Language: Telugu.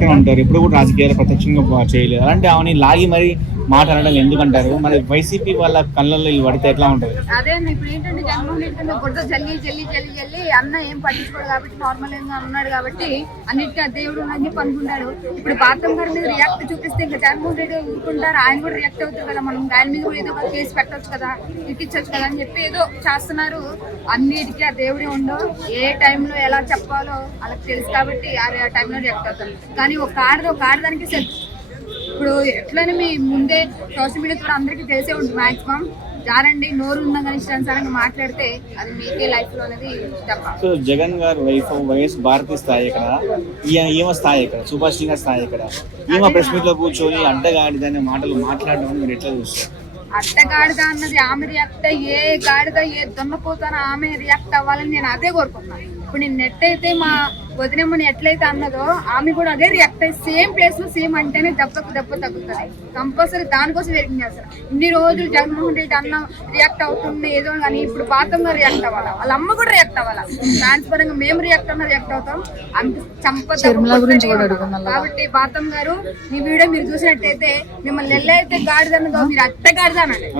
పక్కన ఉంటారు, ఎప్పుడు కూడా రాజకీయాలు ప్రత్యక్షంగా చేయలేదు. అలాంటి ఆమెని లాగి మరి మాట అనడం ఎందుకంటారు? మరి వైసీపీ వాళ్ళ కళ్ళల్లో ఇవి పడితే ఎట్లా ఉంటుంది? అదే ఇప్పుడు ఏంటంటే జగన్మోహన్ రెడ్డి బుడ్డ జల్లి అన్న ఏం పట్టించుకోడు కాబట్టి నార్మల్ గా ఉన్నాడు కాబట్టి అన్నిటికీ దేవుడు అని చెప్పి అనుకుంటాడు. ఇప్పుడు బాత్రూమ్ గారి మీద రియాక్ట్ చూపిస్తే ఇంకా జగన్మోహన్ రెడ్డి ఊరుకుంటారు, ఆయన కూడా రియాక్ట్ అవుతారు కదా, మనం ఆయన మీద కూడా ఏదో ఒక కేసు పెట్టవచ్చు కదా, ఇప్పించవచ్చు కదా అని చెప్పి ఏదో చేస్తున్నారు. అన్నిటికీ ఆ దేవుడే ఉండవు, ఏ టైంలో ఎలా చెప్పాలో వాళ్ళకి తెలుసు కాబట్టి ఆ టైంలో రియాక్ట్ అవుతారు. కానీ ఒక ఆడదానికి ఇప్పుడు ఎట్లనే మీ ముందే సోషల్ మీడియా ద్వారా అందరికీ తెలిసే ఉంటుంది మాక్సిమం. జారండి నోరు ఉన్నా కానీ ఇష్టానుసారంగా మాట్లాడితే అది మీకే లైఫ్ లో అనేది తప్ప. సో జగన్ గారు వైఫ్ వైఎస్ భారతి స్థాయి ఇక్కడ, ఈమె స్థాయి ఇక్కడ, సుభాష్ సింగ్ స్థాయి ఇక్కడ, ఈమె ప్రెస్ మీట్ లో కూర్చొని అడ్డగాడిదనే మాటలు మాట్లాడడం మీరు ఎట్లా చూస్తారు? అట్టగాడిద అన్నది ఆమె రియాక్ట్ ఏ గాడిద ఏ దున్నపోతానో ఆమె రియాక్ట్ అవ్వాలని నేను అదే కోరుకుంటున్నాను. ఇప్పుడు నేను నెట్ అయితే మా వదినమ్మని ఎట్లయితే అన్నదో ఆమె కూడా అదే రియాక్ట్ అయ్యి సేమ్ ప్లేస్ లో సేమ్ అంటేనే దెబ్బ తగ్గుతుంది. కంపల్సరీ దానికోసం వెయిటింగ్ చేస్తారు. ఇన్ని రోజులు జగన్మోహన్ రెడ్డి అన్న రియాక్ట్ అవుతుంది ఏదో కానీ ఇప్పుడు బాతంగా రియాక్ట్ అవ్వాలా, వాళ్ళ అమ్మ కూడా రియాక్ట్ అవ్వాలా. ట్రాన్స్పరంగా మేము రియాక్ట్ అవుతాం. అంత కాబట్టి బాతం గారు మీ వీడియో మీరు చూసినట్టయితే మిమ్మల్ని ఎల్లైతే గాడిదన్నదో మీరు అట్ట గాడిద అనండి.